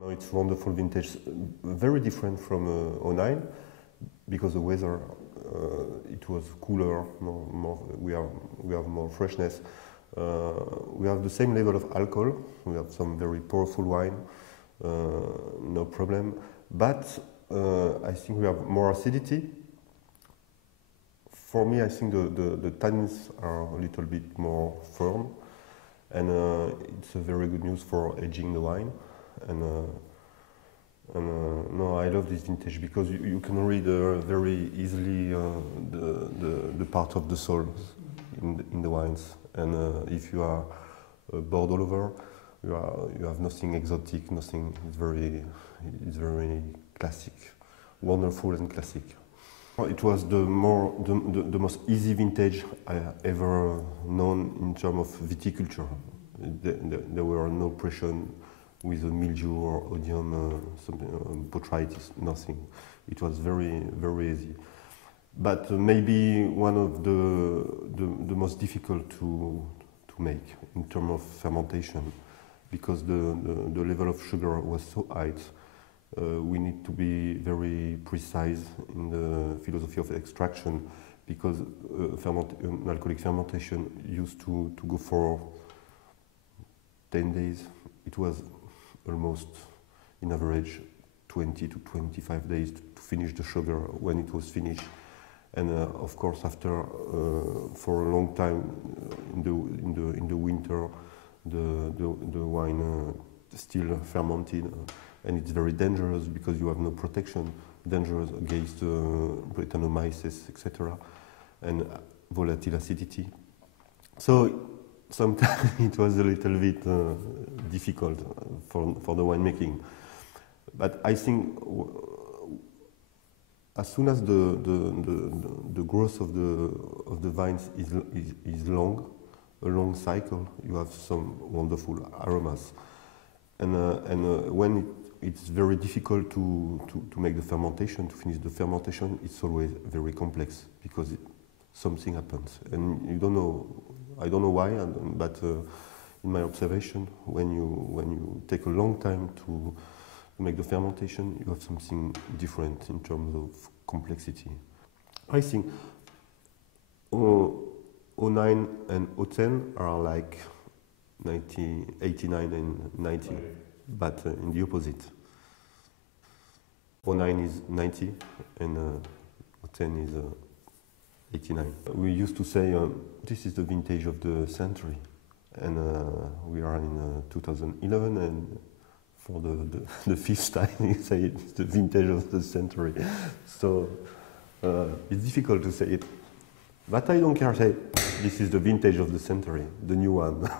No, it's wonderful vintage, very different from 09 because the weather it was cooler, we have more freshness. We have the same level of alcohol. We have some very powerful wine, no problem. But I think we have more acidity. For me, I think the tannins are a little bit more firm, and it's a very good news for aging the wine. And no, I love this vintage because you can read very easily the part of the soul in the wines. And if you are a Bordeaux lover, you have nothing exotic, nothing. It's very classic, wonderful and classic. It was the most easy vintage I ever known in terms of viticulture. There were no pressure with a mildew or odium, botrytis, nothing. It was very easy. But maybe one of the most difficult to make in terms of fermentation, because the level of sugar was so high. We need to be very precise in the philosophy of extraction, because alcoholic fermentation used to go for 10 days. It was almost, in average, 20 to 25 days to finish the sugar when it was finished. And of course, after for a long time in the winter, the wine still fermented, and it's very dangerous because you have no protection, dangerous against Brettanomyces, etc., and volatile acidity. So sometimes it was a little bit difficult for the winemaking. But I think as soon as the growth of the vines is long, a long cycle, you have some wonderful aromas. And when it's very difficult to make the fermentation, to finish the fermentation, it's always very complex because something happens, and you don't know. I don't know why, but in my observation, when you take a long time to make the fermentation, you have something different in terms of complexity. I think 09 and 010 are like 89 and 90, but in the opposite. 09 is 90 and 010 is 89. We used to say this is the vintage of the century, and we are in 2011, and for the fifth time we say it's the vintage of the century. So it's difficult to say it, but I don't care. Say this is the vintage of the century, the new one.